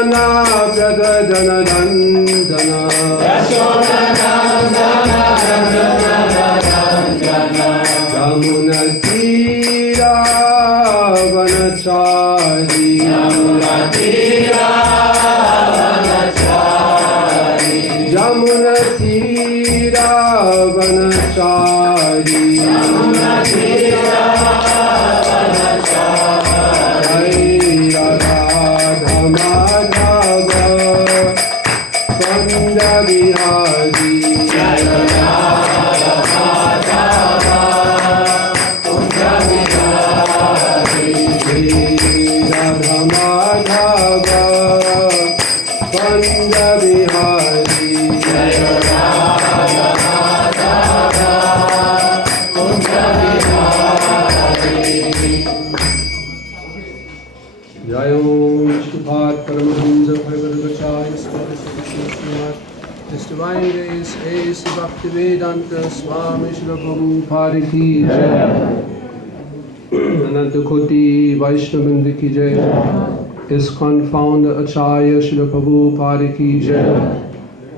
Jaganandana Yamuna Tira Vanachari Yamuna Tira Vanachari Divine grace, A.C. Bhaktivaibhava Swami Srila Prabhupada ki jai. Ananta Koti Vaishnavanda ki jai. ISKCON founder Acharya Srila Prabhupada ki jai.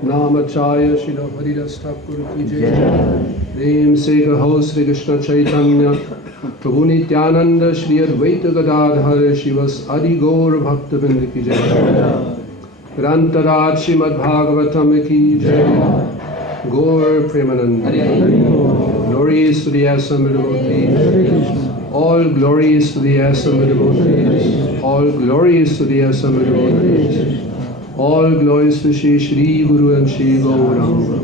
Nam Acharya Srila Haridas Thakur ki jai. Name Sega Host Sri Krishna Chaitanya Prabhu Nityananda Shri Advaita Gadadhar Shivas Adi Gaur Bhaktivinoda ki jai. Grantaraj Srimad Bhagavatam ki jai. Gaur Premananda. Glories to the assembled devotees. All glories to the assembled devotees. All glories to the assembled devotees. All glories to Shri Guru and Shri Gauranga.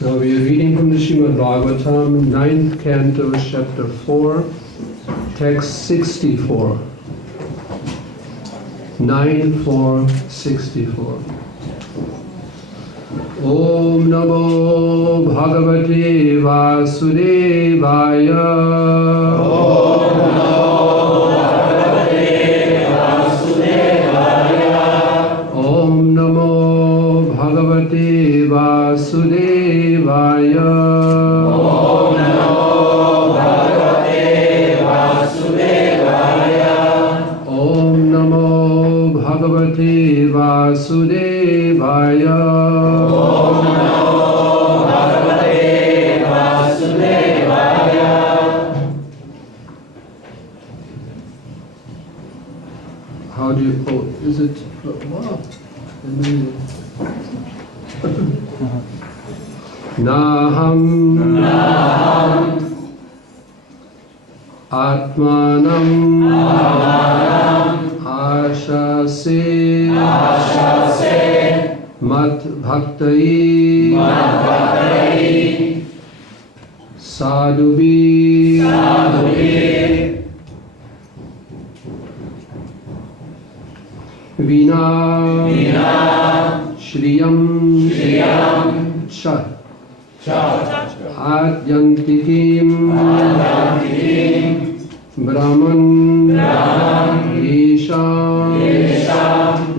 Now we are reading from the Srimad Bhagavatam, 9th canto, chapter 4, text 64. 9-4-64. Om Namo Bhagavate Vasudevaya. Om Namo Bhagavate Vasudevaya. Om Namo Bhagavate Vasudevaya. Om Namo Bhagavate Vasudevaya. Om Namo Bhagavate Vasudevaya. Om Namo Bhagavate Vasudevaya. How do you quote? Is it wow? Naham Atmanam Ashase Mat Bhaktai Sadhubi Vina Shriyam Chat Adyantikim Brahman Yesham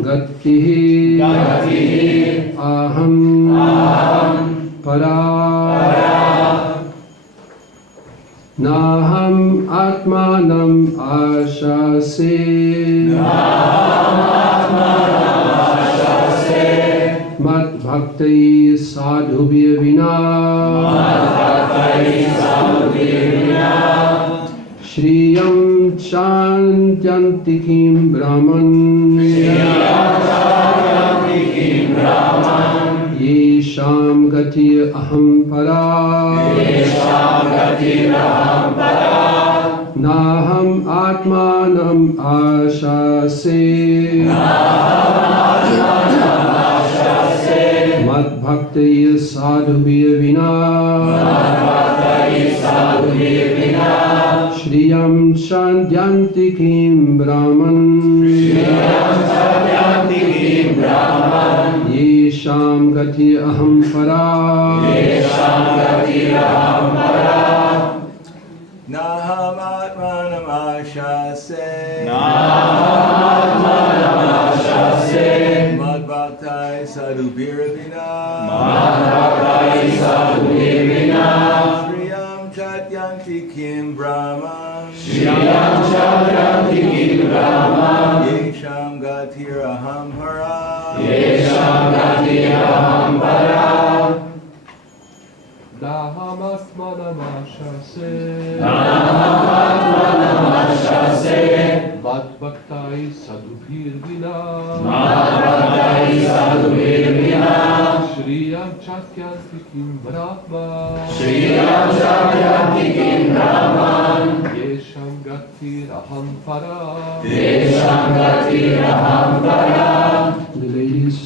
Gatihi Aham Para Naham Atmanam Ashase Mat Bhaktai Sadhubhya Vina Shriyam Chantyantikim Brahman Yesham Gati Aham Para Naham Atmanam Ashase Mat Bhaktai Sadhubhya Vina Shriyam Chadyanti Kim Brahman Yesham Gati Aham Para Naham Atmanam Ashase Mad Bhaktai Sadhubhiravina Shriyam Chadyanti Kim Brahman Yesham Gatir Aham Hara Nahamasmanamashase Mad Bhaktai Sadhubhirvina Shriyam Chadyanti Kim Brahman Yesham Gatir Aham Para The ladies.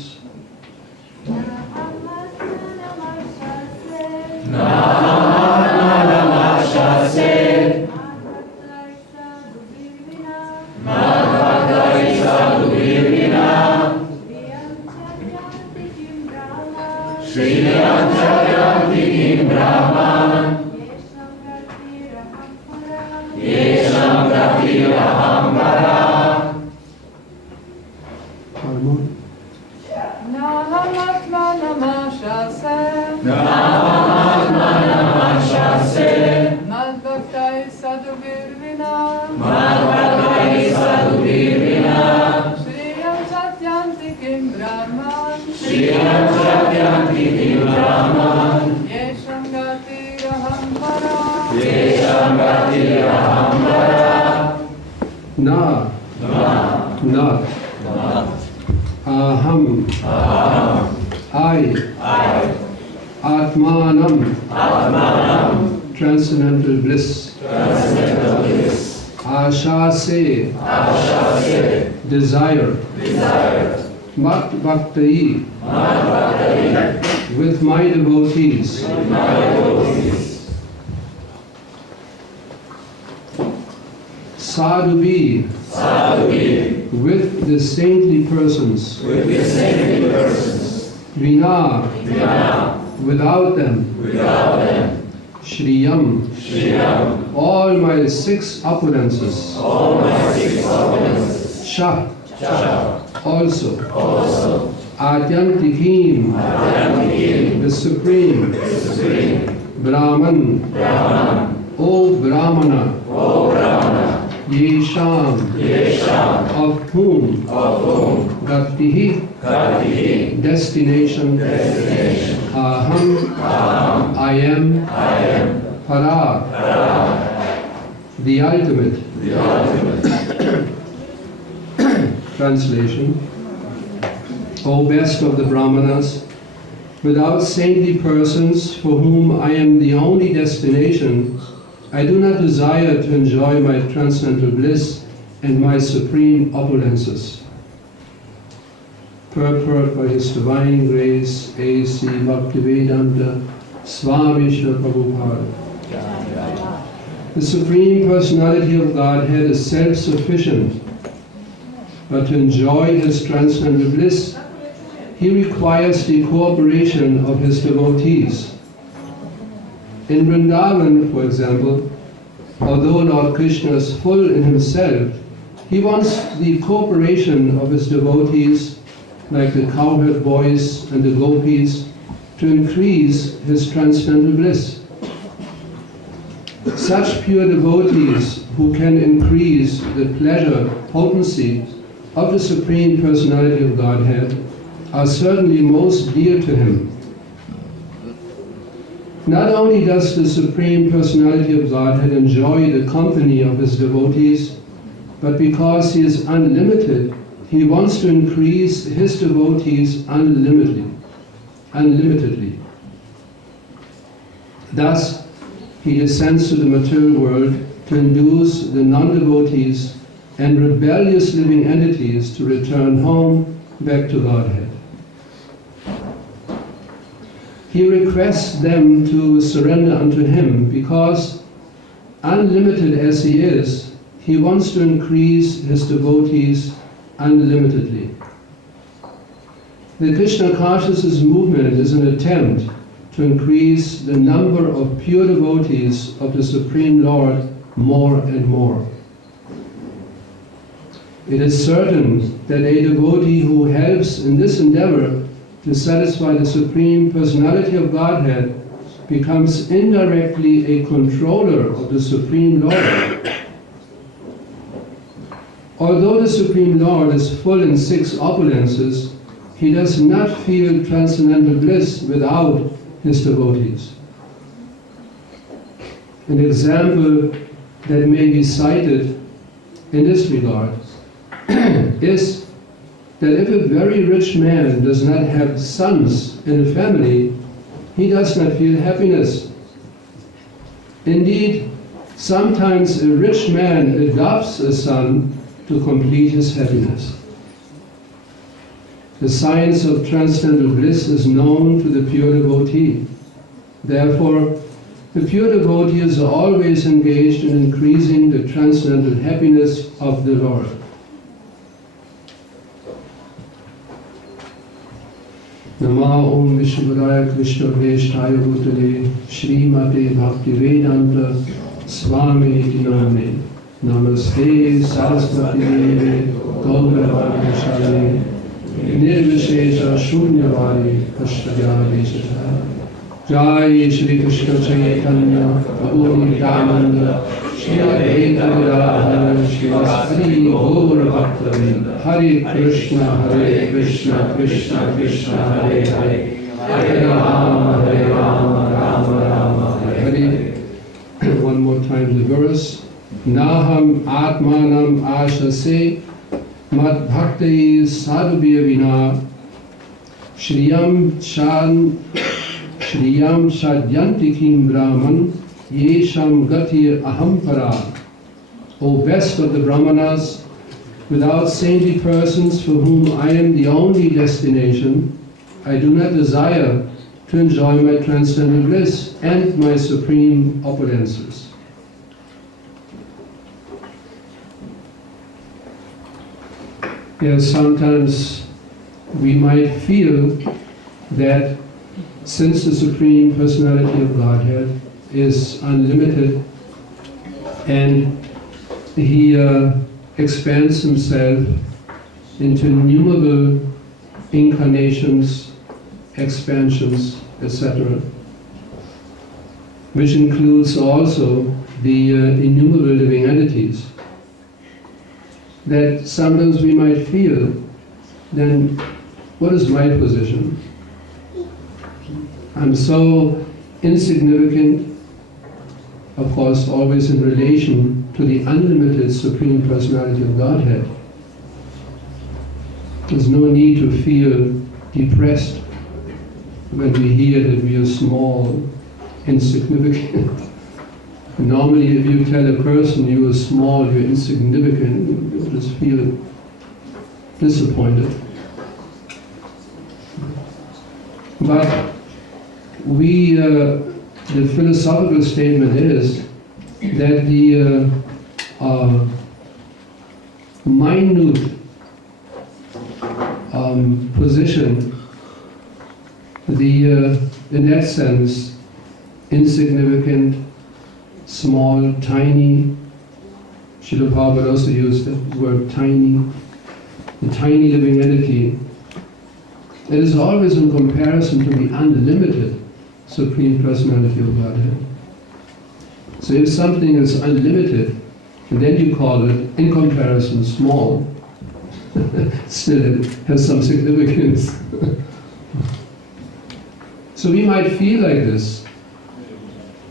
Aham, I, Atmanam, transcendental bliss, Ashase, desire, Mat Bhaktai, with my devotees, Sadhubi, with the saintly persons, Vina, without them, Shriyam, all my six opulences, Shah, also, Adyantikim, the supreme, Brahman, O Brahmana, Yesham, of whom, Gatihi, destination, Aham, I am, Para, the ultimate. Translation. O best of the Brahmanas, without saintly persons for whom I am the only destination, I do not desire to enjoy my transcendental bliss and my supreme opulences. Purport by His Divine Grace, A.C. Bhaktivaibhava Swami Prabhupada. The Supreme Personality of Godhead is self-sufficient, but to enjoy His transcendental bliss, He requires the cooperation of His devotees. In Vrindavan, for example, although Lord Krishna is full in Himself, He wants the cooperation of His devotees, like the cowherd boys and the gopis, to increase His transcendental bliss. Such pure devotees who can increase the pleasure, potency of the Supreme Personality of Godhead are certainly most dear to Him. Not only does the Supreme Personality of Godhead enjoy the company of His devotees, but because He is unlimited, He wants to increase His devotees unlimitedly. Thus, He descends to the material world to induce the non-devotees and rebellious living entities to return home back to Godhead. He requests them to surrender unto Him because, unlimited as he is, he wants to increase his devotees unlimitedly. The Krishna consciousness movement is an attempt to increase the number of pure devotees of the Supreme Lord more and more. It is certain that a devotee who helps in this endeavor to satisfy the Supreme Personality of Godhead becomes indirectly a controller of the Supreme Lord. Although the Supreme Lord is full in 6 opulences, he does not feel transcendental bliss without his devotees. An example that may be cited in this regard is that if a very rich man does not have sons in a family, he does not feel happiness. Indeed, sometimes a rich man adopts a son to complete his happiness. The science of transcendental bliss is known to the pure devotee. Therefore, the pure devotee is always engaged in increasing the transcendental happiness of the Lord. Nama Om Vishnupadaya Krishna Veshtaya Bhutale Srimad Bhaktivaibhava Swami iti namane. Namaste Saraswati Deve Gauravani Shalini Nirvishesha Shunyavadi Kashtayadi Shata. Jai Shri Krishna Chaitanya Prabhu Nityananda Shri Advaita Gadadhara Shri Hari Gaur Bhaktavinda. Hare Krishna Krishna Krishna Hare Hare Hare Rama Rama Rama Hare Hare. One more time the verse. Naham Atmanam Ashase Mad Bhakti Sadhubhya Vina Shriyam Shadyanti Kim Brahman Yesham Gatir Ahampara. O best of the Brahmanas, without saintly persons for whom I am the only destination, I do not desire to enjoy my transcendental bliss and my supreme opulences. Yes, sometimes we might feel that since the Supreme Personality of Godhead is unlimited and he expands himself into innumerable incarnations, expansions, etc., which includes also the innumerable living entities, that sometimes we might feel, then what is my position? I'm so insignificant, of course, always in relation to the unlimited Supreme Personality of Godhead. There's no need to feel depressed when we hear that we are small, insignificant. Normally, if you tell a person you are small, you're insignificant, you just feel disappointed. But the philosophical statement is that the minute position, in that sense, insignificant, small, tiny, Srila Prabhupada also used the word tiny, the tiny living entity, it is always in comparison to the unlimited Supreme Personality of Godhead. So if something is unlimited, and then you call it, in comparison, small, still it has some significance. So we might feel like this.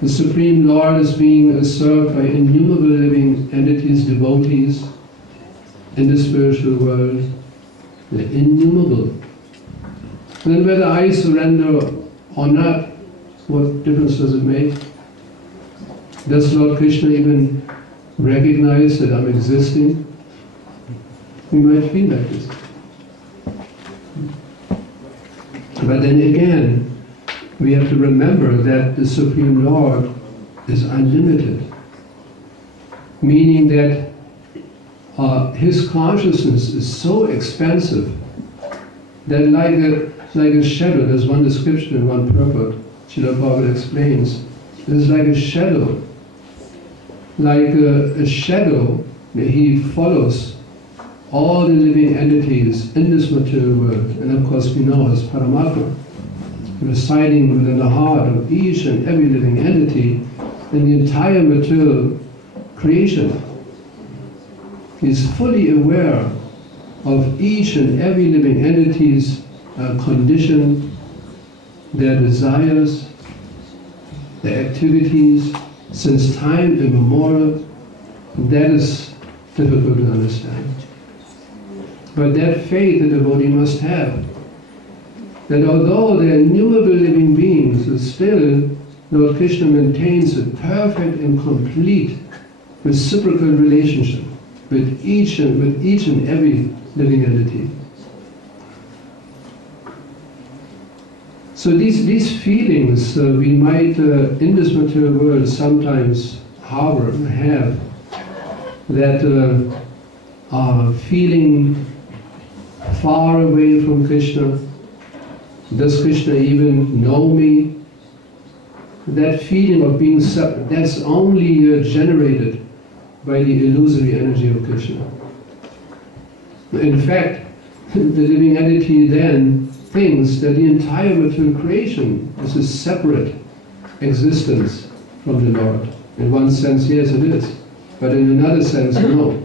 The Supreme Lord is being served by innumerable living entities, devotees in the spiritual world. They're innumerable. Then whether I surrender or not, what difference does it make? Does Lord Krishna even recognize that I'm existing? We might feel like this. But then again, we have to remember that the Supreme Lord is unlimited. meaning that his consciousness is so expansive that like a shadow, there's one description in one purport, Srila Prabhupada explains, it is like a shadow. Like a shadow, he follows all the living entities in this material world, and of course we know as Paramatma, residing within the heart of each and every living entity in the entire material creation. He is fully aware of each and every living entity's condition, their desires, their activities, since time immemorial. That is difficult to understand. But that faith the devotee must have, that although there are innumerable living beings, still Lord Krishna maintains a perfect and complete reciprocal relationship with each and every living entity. So these feelings we might in this material world sometimes harbor and have, that feeling far away from Krishna. Does Krishna even know me? That feeling of being separate, that's only generated by the illusory energy of Krishna. In fact, the living entity then thinks that the entire material creation is a separate existence from the Lord. In one sense, yes, it is. But in another sense, no.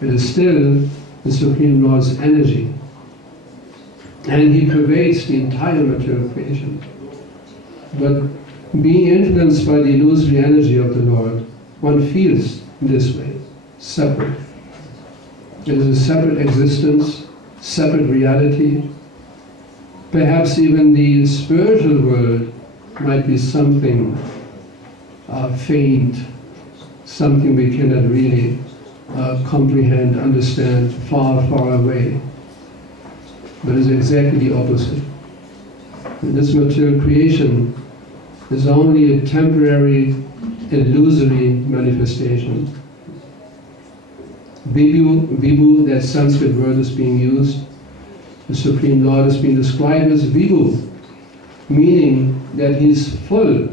It is still the Supreme Lord's energy. And He pervades the entire material creation. But being influenced by the illusory energy of the Lord, one feels this way, separate. It is a separate existence, separate reality. Perhaps even the spiritual world might be something faint, something we cannot really comprehend, understand, far, far away. But it's exactly the opposite. This material creation is only a temporary, illusory manifestation. Vibhu, that Sanskrit word is being used. The Supreme Lord has been described as Vibhu, meaning that He is full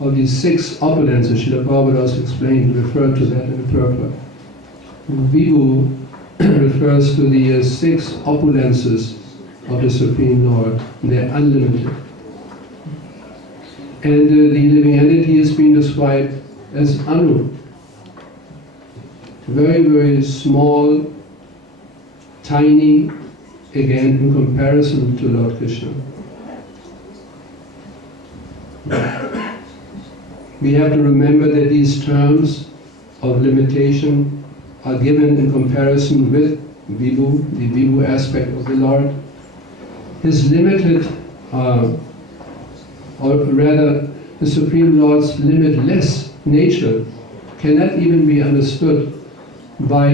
of these six opulences. Srila Prabhupada also explained, referred to that in the purport. Vibhu refers to the six opulences of the Supreme Lord. They're unlimited. And the living entity is being described as Anu. Very, very small, tiny, again in comparison to Lord Krishna. We have to remember that these terms of limitation are given in comparison with Vibhu, the Vibhu aspect of the Lord. His limited, or rather the Supreme Lord's limitless nature cannot even be understood by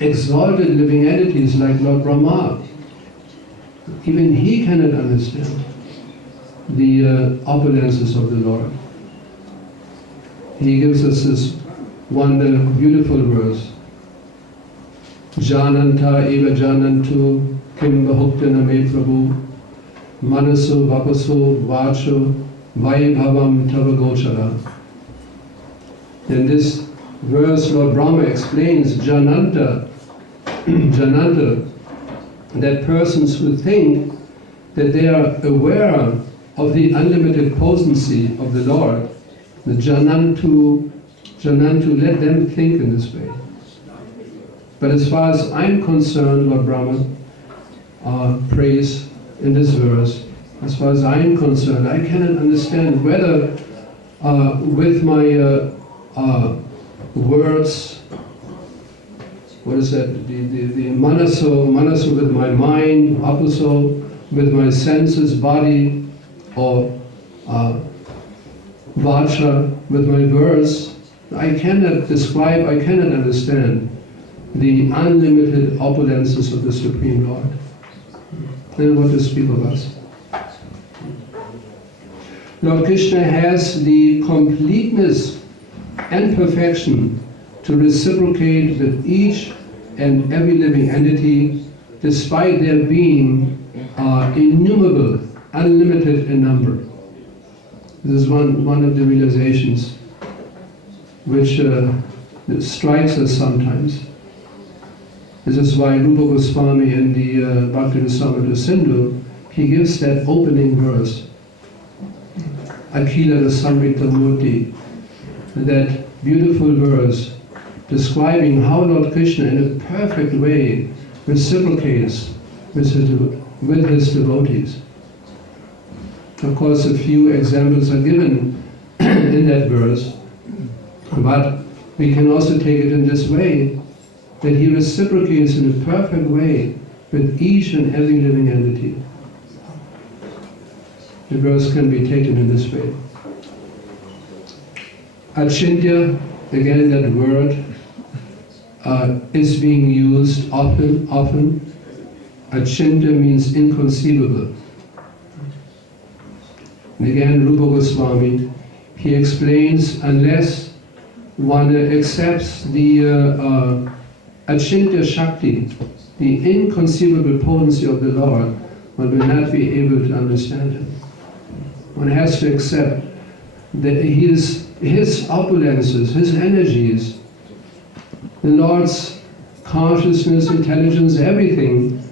exalted living entities like Lord Brahma. Even he cannot understand the opulences of the Lord. He gives us this one beautiful verse. Jananta eva janantu kim bahuktina me prabhu manaso vapaso vacho vaibhavam tava gochara. In this verse, Lord Brahma explains Jananta, Jananta, that persons who think that they are aware of the unlimited potency of the Lord, the Janantu, let them think in this way. But as far as I'm concerned, Lord Brahma prays in this verse, as far as I'm concerned, I cannot understand whether with my words, what is that, the manaso with my mind, apuso with my senses, body, or vacha with my words, I cannot describe, I cannot understand the unlimited opulences of the Supreme Lord. And what to speak of us. Lord Krishna has the completeness and perfection to reciprocate with each and every living entity, despite their being innumerable, unlimited in number. This is one of the realizations which strikes us sometimes. This is why Rupa Goswami in the Bhaktivaibhava Swami, he gives that opening verse, Akhila Samrita Murti, that beautiful verse describing how Lord Krishna in a perfect way reciprocates with his devotees. Of course, a few examples are given in that verse, but we can also take it in this way, that he reciprocates in a perfect way with each and every living entity. The verse can be taken in this way. Achintya, again that word, is being used often. Achintya means inconceivable. And again, Rupa Goswami, he explains, unless one accepts the Achintya Shakti, the inconceivable potency of the Lord, one will not be able to understand him. One has to accept that his opulences, his energies, the Lord's consciousness, intelligence, everything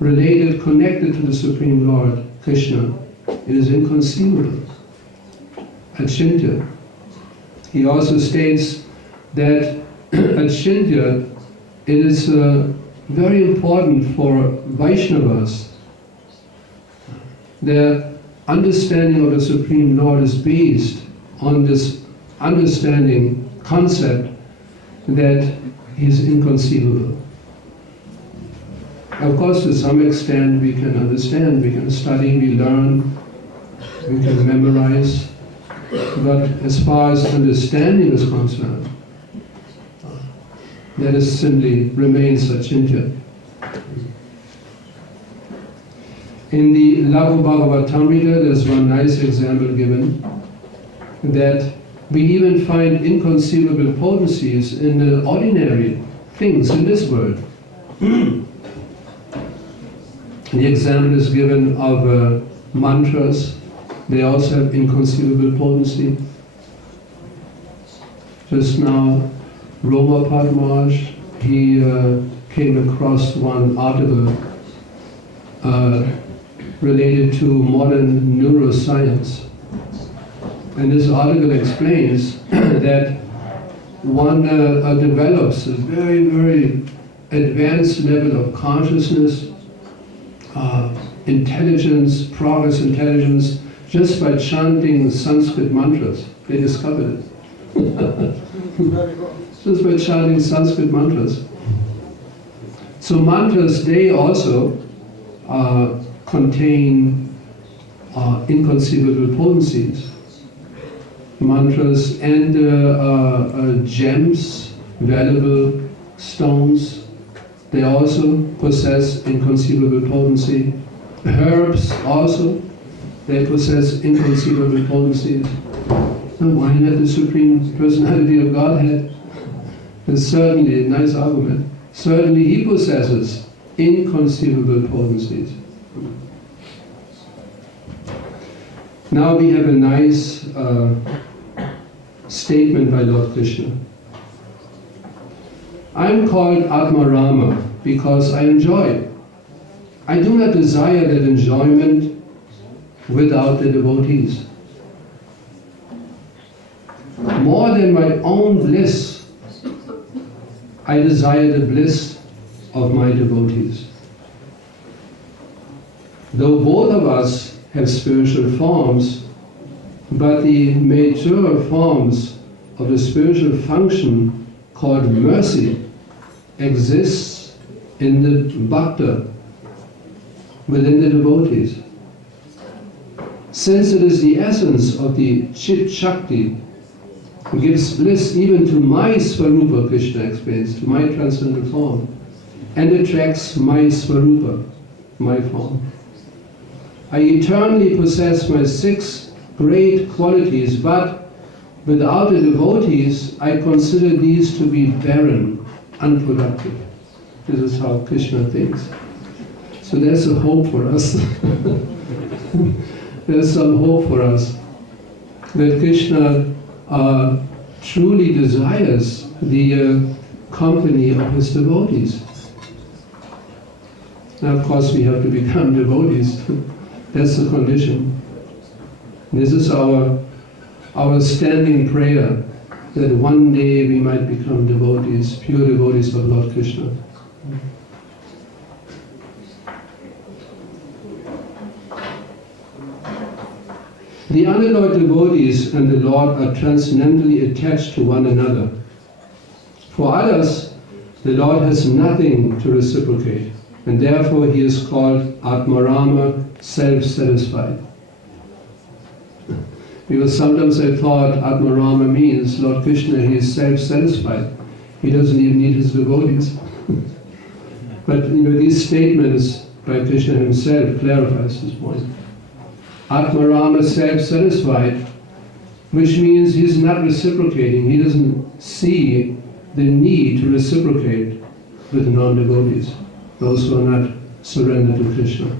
related, connected to the Supreme Lord, Krishna, it is inconceivable. Achintya. He also states that Achintya, it is very important for Vaishnavas. Their understanding of the Supreme Lord is based on this understanding, concept, that he is inconceivable. Of course, to some extent we can understand, we can study, we learn, we can memorize, but as far as understanding is concerned, that is simply remains Achintya. In the Laghu Bhagavatamrita, there's one nice example given, that we even find inconceivable potencies in the ordinary things in this world. The example is given of mantras. They also have inconceivable potency. Just now, Roma Padmaj, he came across one article related to modern neuroscience. And this article explains that one develops a very, very advanced level of consciousness, intelligence, progress intelligence, just by chanting Sanskrit mantras. They discovered it. Just by chanting Sanskrit mantras. So mantras, they also contain inconceivable potencies. Mantras and gems, valuable stones, they also possess inconceivable potency. Herbs also, they possess inconceivable potencies. So why not the Supreme Personality of Godhead? It's certainly a nice argument. Certainly he possesses inconceivable potencies. Now we have a nice statement by Lord Krishna. I am called Atma Rama because I enjoy. I do not desire that enjoyment without the devotees. More than my own bliss, I desire the bliss of my devotees. Though both of us have spiritual forms, but the major forms of the spiritual function called mercy exists in the bhakta, within the devotees. Since it is the essence of the Chit Shakti, who gives bliss even to my Swarupa, Krishna explains, to my transcendental form, and attracts my Swarupa, my form. I eternally possess my 6 great qualities, but Without the devotees, I consider these to be barren, unproductive. This is how Krishna thinks. So there's a hope for us. There's some hope for us that Krishna truly desires the company of his devotees. Now, of course, we have to become devotees. That's the condition. This is our standing prayer, that one day we might become devotees, pure devotees of Lord Krishna. The unalloyed devotees and the Lord are transcendently attached to one another. For others, the Lord has nothing to reciprocate, and therefore he is called Atmarama, self-satisfied. Because sometimes I thought Atmarama means Lord Krishna, he is self-satisfied. He doesn't even need his devotees. But these statements by Krishna himself clarifies this point. Atmarama, self-satisfied, which means he's not reciprocating. He doesn't see the need to reciprocate with non-devotees, those who are not surrendered to Krishna.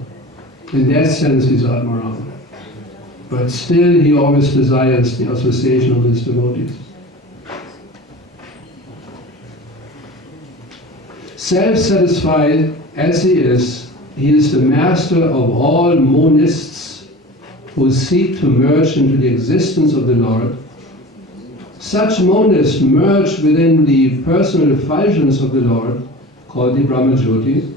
In that sense, he's Atmarama. But still, he always desires the association of his devotees. Self-satisfied as he is the master of all monists who seek to merge into the existence of the Lord. Such monists merge within the personal effulgence of the Lord, called the Brahmajyoti,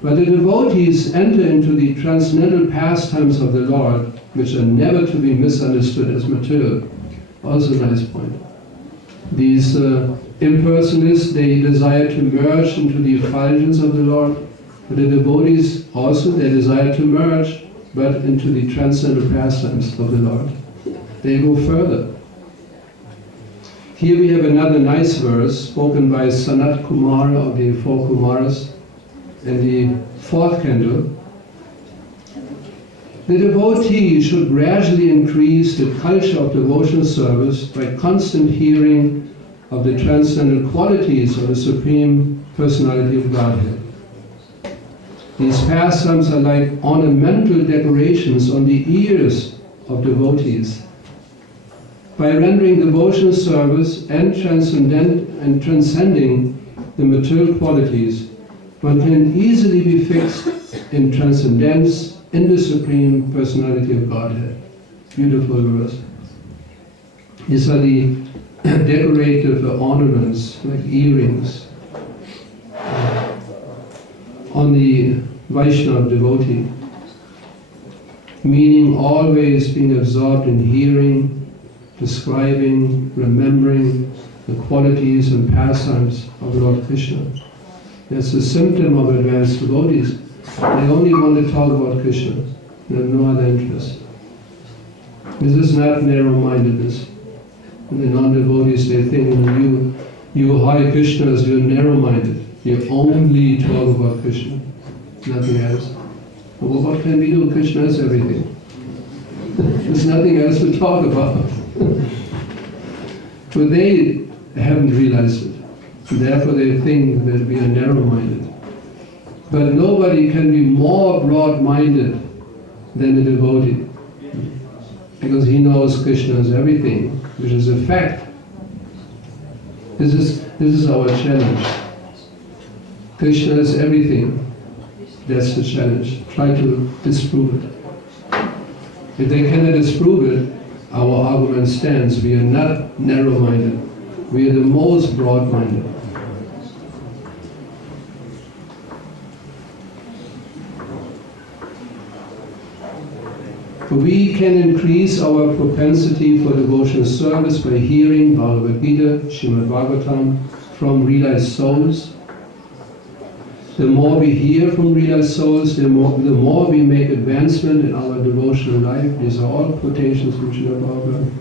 but the devotees enter into the transcendental pastimes of the Lord, which are never to be misunderstood as material. Also a nice point. These impersonalists, they desire to merge into the effulgence of the Lord, but the devotees also, they desire to merge, but into the transcendental pastimes of the Lord. They go further. Here we have another nice verse spoken by Sanat Kumara of the four Kumaras in the fourth canto. The devotee should gradually increase the culture of devotional service by constant hearing of the transcendental qualities of the Supreme Personality of Godhead. These pastimes are like ornamental decorations on the ears of devotees. By rendering devotional service and transcending the material qualities, one can easily be fixed in transcendence in the Supreme Personality of Godhead. Beautiful verse. These are the decorative ornaments, like earrings, on the Vaishnava devotee, meaning always being absorbed in hearing, describing, remembering the qualities and pastimes of Lord Krishna. That's a symptom of advanced devotees. They only want to talk about Krishna. They have no other interest. This is not narrow-mindedness. The non-devotees, they think, you Hare Krishnas, you're narrow-minded. You only talk about Krishna, nothing else. Well, what can we do? Krishna is everything. There's nothing else to talk about. But they haven't realized it. Therefore they think that we are narrow-minded. But nobody can be more broad-minded than a devotee. Because he knows Krishna is everything, which is a fact. This is our challenge. Krishna is everything. That's the challenge. Try to disprove it. If they cannot disprove it, our argument stands. We are not narrow-minded. We are the most broad-minded. We can increase our propensity for devotional service by hearing Bhagavad Gita, Srimad Bhagavatam from realized souls. The more we hear from realized souls, the more we make advancement in our devotional life. These are all quotations from Srimad Bhagavatam.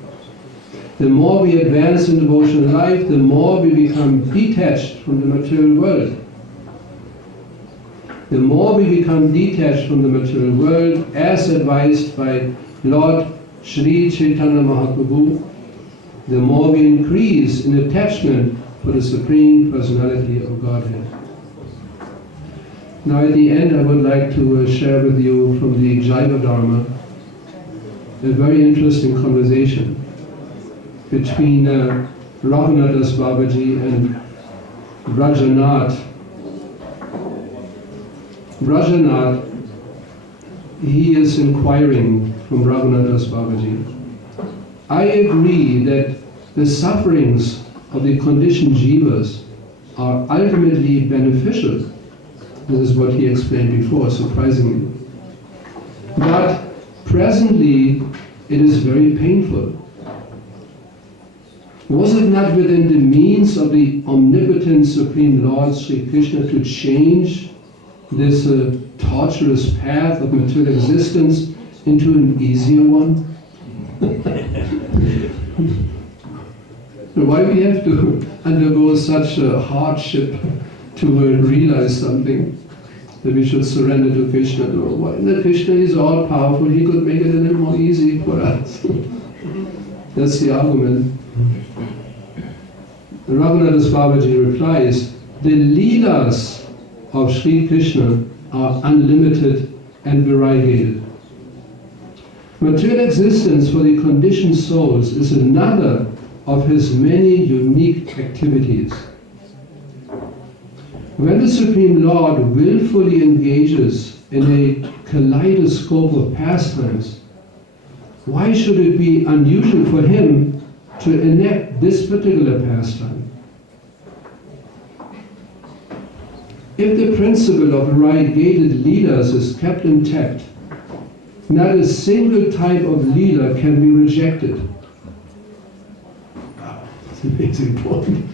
The more we advance in devotional life, the more we become detached from the material world. The more we become detached from the material world, as advised by Lord Sri Chaitanya Mahaprabhu, the more we increase in attachment for the Supreme Personality of Godhead. Now at the end I would like to share with you from the Jaiva Dharma a very interesting conversation between Raghunathas Babaji and Brajanath. Brajanath, he is inquiring from Raghunathas Babaji. I agree that the sufferings of the conditioned jivas are ultimately beneficial. This is what he explained before, surprisingly. But presently, it is very painful. Was it not within the means of the omnipotent Supreme Lord Sri Krishna to change this torturous path of material existence into an easier one? Why we have to undergo such a hardship to realize something? That we should surrender to Krishna. Why? Krishna is all powerful, he could make it a little more easy for us. That's the argument. Raghunathas Babaji replies, the leelas of Sri Krishna are unlimited and variegated. Material existence for the conditioned souls is another of his many unique activities. When the Supreme Lord willfully engages in a kaleidoscope of pastimes, why should it be unusual for him to enact this particular pastime? If the principle of variegated leelas is kept intact, not a single type of leela can be rejected. That's an amazing point.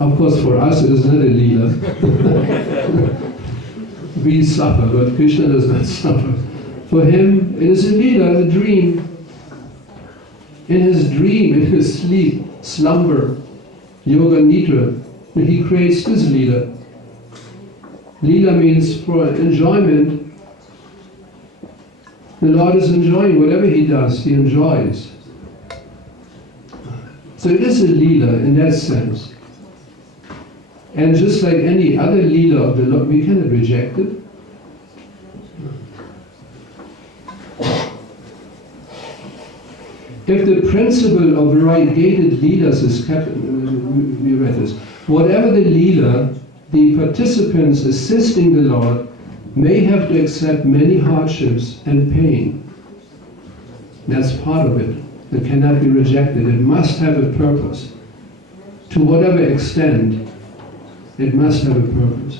Of course, for us it is not a leela. We suffer, but Krishna does not suffer. For him, it is a leela, a dream. In his dream, in his sleep, slumber, yoga nidra, he creates this leela. Leela means for enjoyment. The Lord is enjoying whatever he does, he enjoys. So it is a leela in that sense. And just like any other leela of the Lord, we cannot reject it. If the principle of variegated leelas is kept, we read this, whatever the leela, the participants assisting the Lord may have to accept many hardships and pain. That's part of it. It cannot be rejected. It must have a purpose. To whatever extent, it must have a purpose.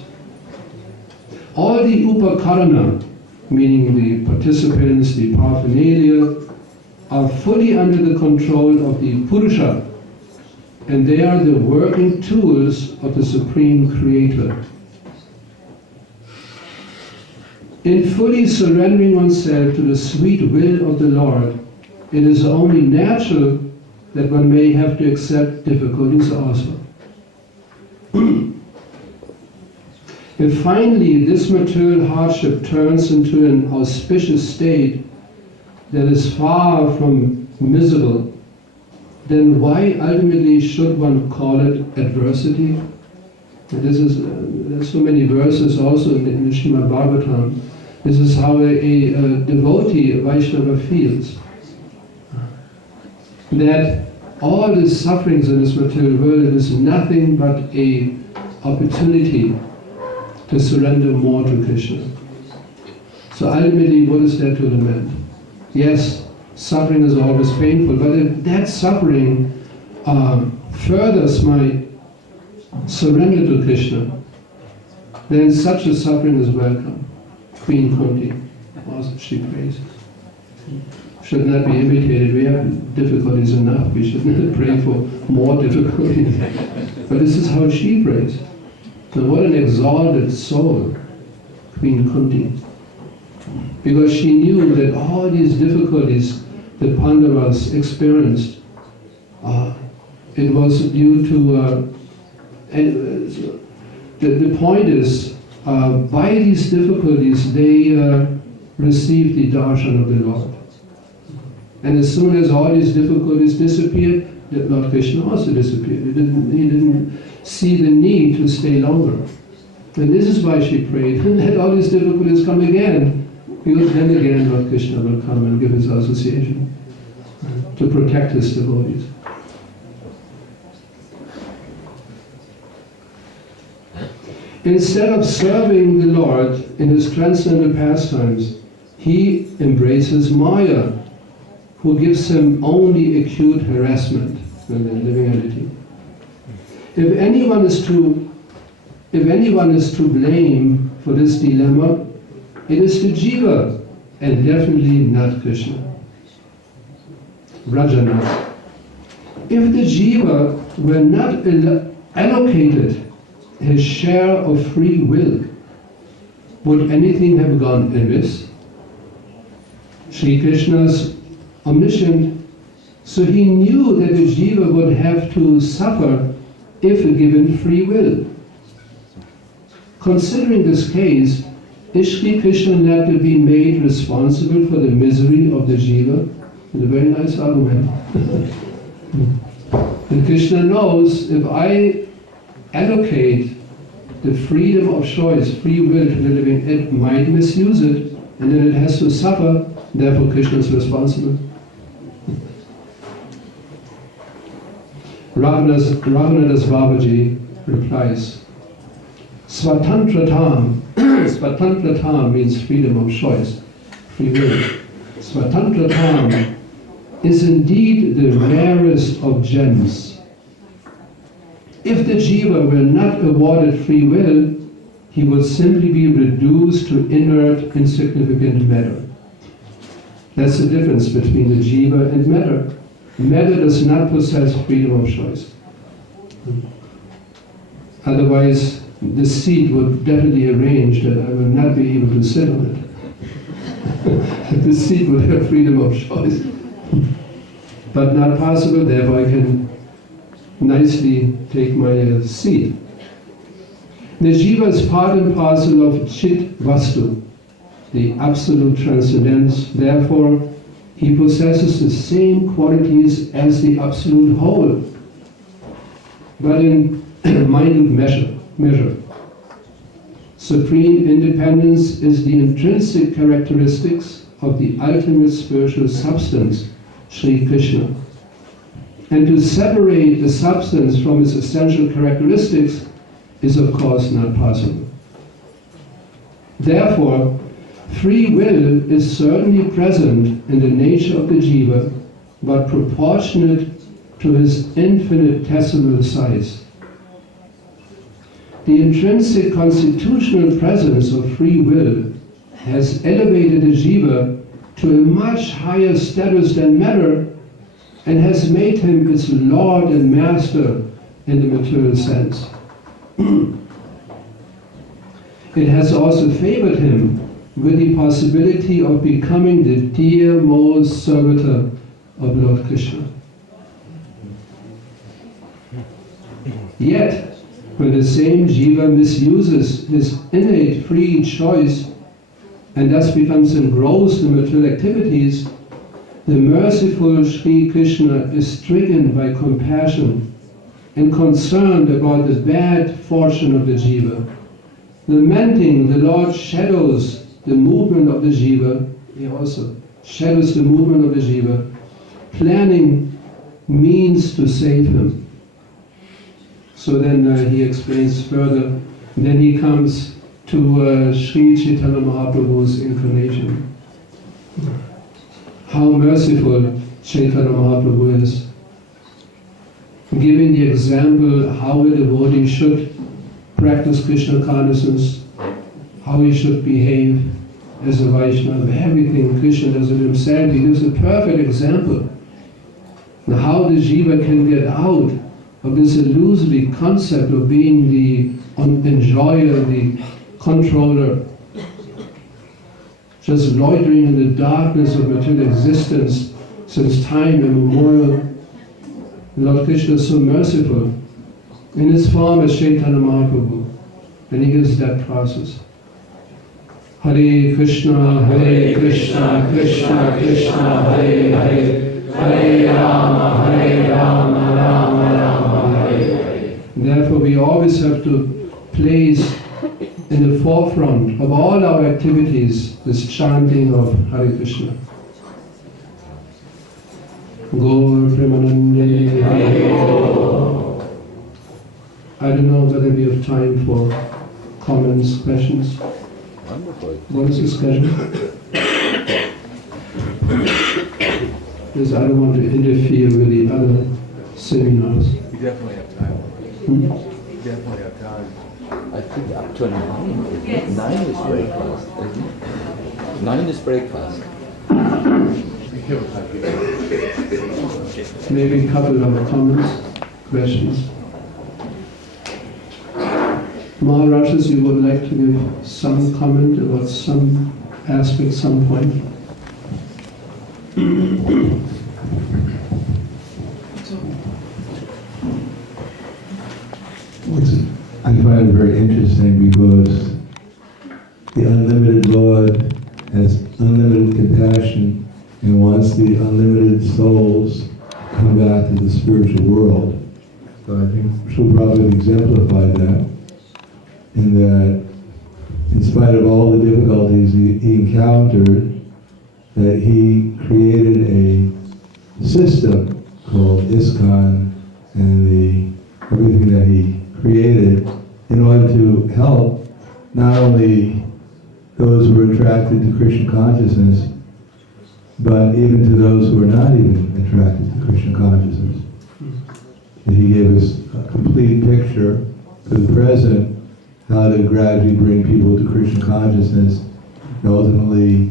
All the upakarana, meaning the participants, the paraphernalia, are fully under the control of the Purusha, and they are the working tools of the Supreme Creator. In fully surrendering oneself to the sweet will of the Lord, it is only natural that one may have to accept difficulties also. If finally this material hardship turns into an auspicious state that is far from miserable, then why ultimately should one call it adversity? And this is, there's so many verses also in the Srimad Bhagavatam. This is how a devotee, a Vaishnava feels. That all the sufferings in this material world is nothing but an opportunity to surrender more to Krishna. So ultimately, what is there to lament? Yes, suffering is always painful, but if that suffering furthers my surrender to Krishna, then such a suffering is welcome. Queen Kunti, also she prays. Should not be imitated. We have difficulties enough. We should not pray for more difficulties. But this is how she prays. So what an exalted soul, Queen Kunti. Because she knew that all these difficulties the Pandavas experienced, it was due to, the point is, by these difficulties they received the darshan of the Lord. And as soon as all these difficulties disappeared, Lord Krishna also disappeared. He didn't see the need to stay longer. And this is why she prayed, let all these difficulties come again, because then again Lord Krishna will come and give his association to protect his devotees. Instead of serving the Lord in his transcendental pastimes, he embraces Maya, who gives him only acute harassment in the living entity. If anyone is to blame for this dilemma, it is the jiva, and definitely not Krishna. Rajana. If the jiva were not allocated his share of free will, would anything have gone amiss? Sri Krishna's omniscient, so he knew that the jiva would have to suffer if given free will. Considering this case, is Sri Krishna not to be made responsible for the misery of the jiva? It's a very nice argument. And Krishna knows if I allocate the freedom of choice, free will to the living, it might misuse it, and then it has to suffer, therefore Krishna is responsible. Ravanadas Babaji replies, Svatantratam, Svatantratam means freedom of choice, free will. Svatantratam is indeed the rarest of gems. If the jiva were not awarded free will, he would simply be reduced to inert, insignificant matter. That's the difference between the jiva and matter. Matter does not possess freedom of choice. Otherwise, the seat would definitely arrange that I would not be able to sit on it. The seat would have freedom of choice. But not possible, therefore I can nicely take my seat. The jiva is part and parcel of Chit Vastu, the absolute transcendence. Therefore, he possesses the same qualities as the absolute whole, but in minute measure. Supreme independence is the intrinsic characteristics of the ultimate spiritual substance, Sri Krishna. And to separate the substance from its essential characteristics is of course not possible. Therefore, free will is certainly present in the nature of the jiva, but proportionate to his infinitesimal size. The intrinsic constitutional presence of free will has elevated the jiva to a much higher status than matter, and has made him its lord and master in the material sense. It has also favored him with the possibility of becoming the dearmost servitor of Lord Krishna. Yet, when the same jiva misuses his innate free choice and thus becomes engrossed in material activities, the merciful Sri Krishna is stricken by compassion and concerned about the bad fortune of the jiva. Lamenting, the Lord shadows the movement of the jiva, he also shadows the movement of the jiva, planning means to save him. So then he explains further, then he comes to Sri Chaitanya Mahaprabhu's incarnation. How merciful Chaitanya Mahaprabhu is, giving the example how a devotee should practice Krishna consciousness, how he should behave as a Vaishnava, everything Krishna does it himself. He gives a perfect example. Now how the jiva can get out of this illusory concept of being the enjoyer, the controller, just loitering in the darkness of material existence since time immemorial. Lord Krishna is so merciful in his form as Chaitanya Mahaprabhu, and he gives that process. Hare Krishna, Krishna Krishna, Hare Hare, Hare Rama, Rama Rama, Hare Hare. Therefore, we always have to place in the forefront of all our activities this chanting of Hare Krishna. Gaur Premanande Hare. I don't know whether we have time for comments, questions. Wonderful. What is the schedule? Because I don't want to interfere with the other seminars. You definitely have time. Hmm? You definitely have time. I think up to 9. Yes. 9 is breakfast, isn't it? 9 is breakfast. Maybe a couple of comments, questions. Maharajas, you would like to give some comment about some aspect, some point? I find it very interesting because the unlimited Lord has unlimited compassion and wants the unlimited souls to come back to the spiritual world. So I think Srila Prabhupada exemplified that, in that in spite of all the difficulties he encountered, that he created a system called ISKCON and everything that he created in order to help not only those who are attracted to Krishna consciousness, but even to those who are not even attracted to Krishna consciousness. And he gave us a complete picture for the present, how to gradually bring people to Krishna consciousness and ultimately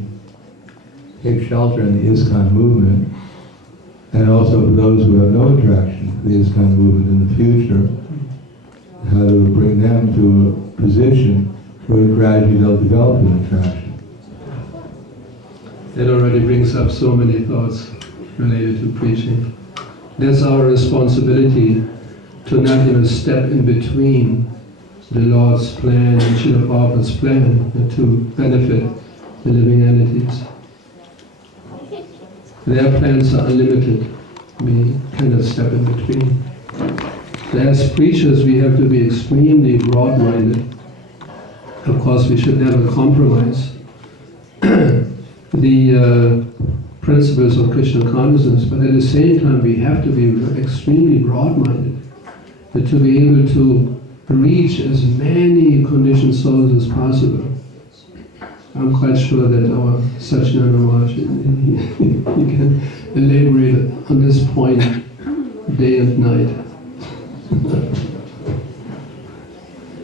take shelter in the ISKCON movement, and also for those who have no attraction to the ISKCON movement in the future, how to bring them to a position where gradually they'll develop an attraction. That already brings up so many thoughts related to preaching. That's our responsibility, to not step in between the Lord's plan and Srila Prabhupada's plan, and to benefit the living entities. Their plans are unlimited. We cannot step in between. As preachers, we have to be extremely broad-minded. Of course, we should never compromise the principles of Krishna consciousness, but at the same time, we have to be extremely broad-minded, to be able to reach as many conditioned souls as possible. I'm quite sure that our Satchidananda Maharaj, he can elaborate on this point day and night.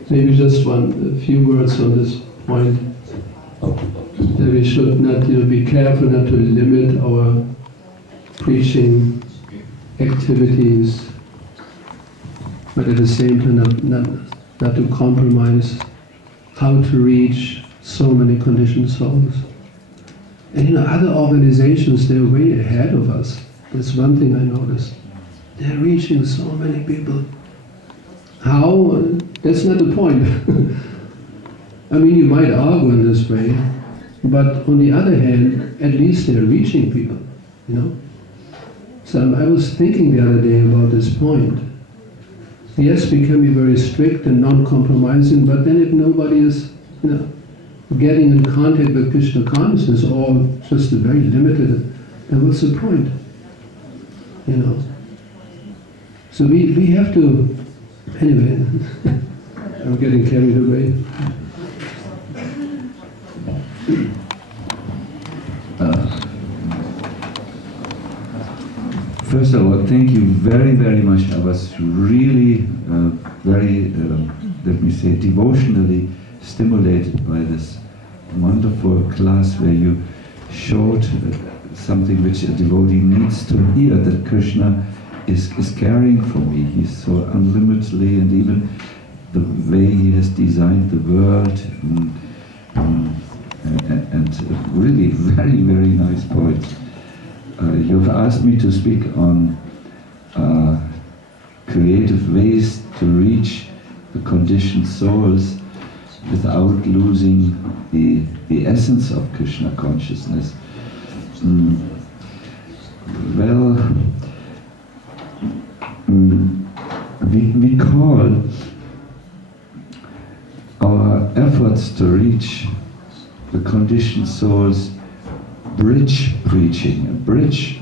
Maybe just a few words on this point. That we should not be careful not to limit our preaching activities, but at the same time not to compromise how to reach so many conditioned souls. And other organizations, they're way ahead of us. That's one thing I noticed. They're reaching so many people. How? That's not the point. I mean, you might argue in this way, but on the other hand, at least they're reaching people, So I was thinking the other day about this point. Yes, we can be very strict and non-compromising, but then if nobody is, getting in contact with Krishna consciousness, or just a very limited, then what's the point? So we have to, anyway, I'm getting carried away. First of all, thank you very, very much. I was really very, let me say, devotionally stimulated by this wonderful class where you showed something which a devotee needs to hear, that Krishna is caring for me. He's so unlimitedly, and even the way he has designed the world, and really very, very nice points. You've asked me to speak on creative ways to reach the conditioned souls. without losing the essence of Krishna consciousness. We call our efforts to reach the conditioned souls bridge preaching. A bridge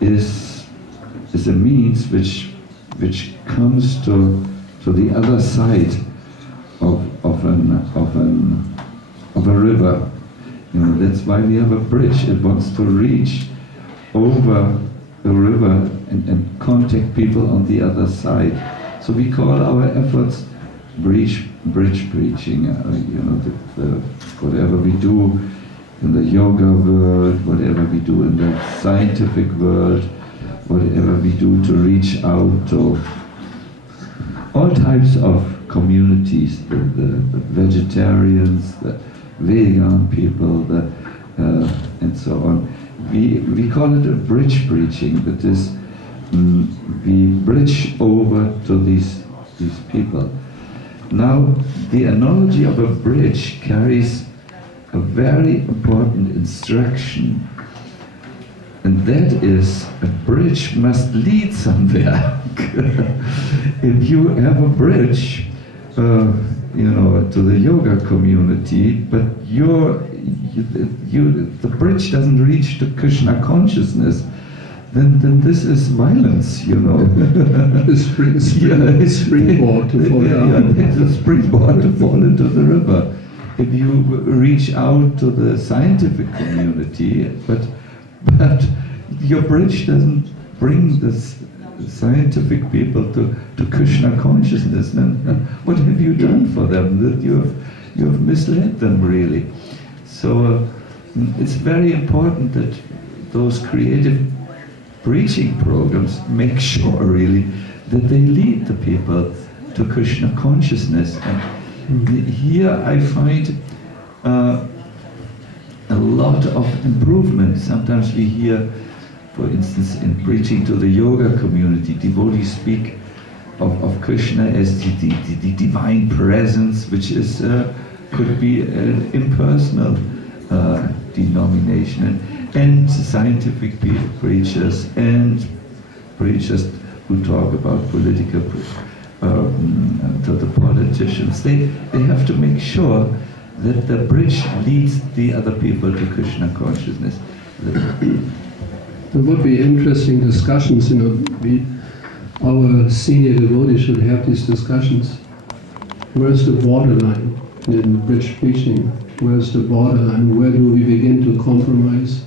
is a means which comes to the other side of a river. You know, that's why we have a bridge. It wants to reach over the river and contact people on the other side. So we call our efforts bridge preaching. Whatever we do in the yoga world, whatever we do in the scientific world, whatever we do to reach out to all types of communities, the vegetarians, the vegan people, and so on. We call it a bridge preaching, that is, we bridge over to these people. Now, the analogy of a bridge carries a very important instruction, and that is, a bridge must lead somewhere. If you have a bridge, to the yoga community, but the bridge doesn't reach to Krishna consciousness, then this is violence, you know. Springboard to fall down. It's a springboard to fall into the river. If you reach out to the scientific community, but your bridge doesn't bring this scientific people to Krishna consciousness, then what have you done for them? That you have misled them, really. So it's very important that those creative preaching programs make sure, really, that they lead the people to Krishna consciousness. And here I find a lot of improvement. Sometimes we hear, for instance, in preaching to the yoga community, devotees speak of Krishna as the divine presence, which is could be an impersonal denomination, and scientific preachers and preachers who talk about political to the politicians. They have to make sure that the bridge leads the other people to Krishna consciousness. There would be interesting discussions, our senior devotees should have these discussions. Where's the borderline in bridge preaching? Where's the borderline? Where do we begin to compromise?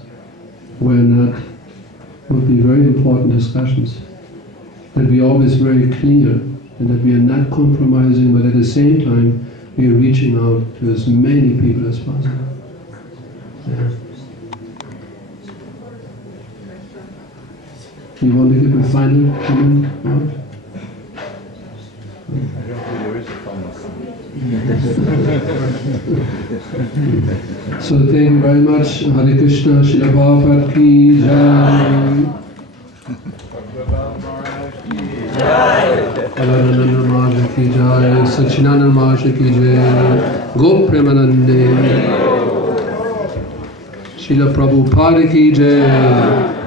Where not? Would be very important discussions. That we are always very clear, and that we are not compromising, but at the same time we are reaching out to as many people as possible. Yeah. You want to give a final comment? I don't think there is a final comment. So thank you very much. Hare Krishna, Srila Prabhupada ki jai. Alananda Maharaj ki jai. Sachinanda Maharaj ki jai. Gop Premanande. Srila Prabhupada ki jai.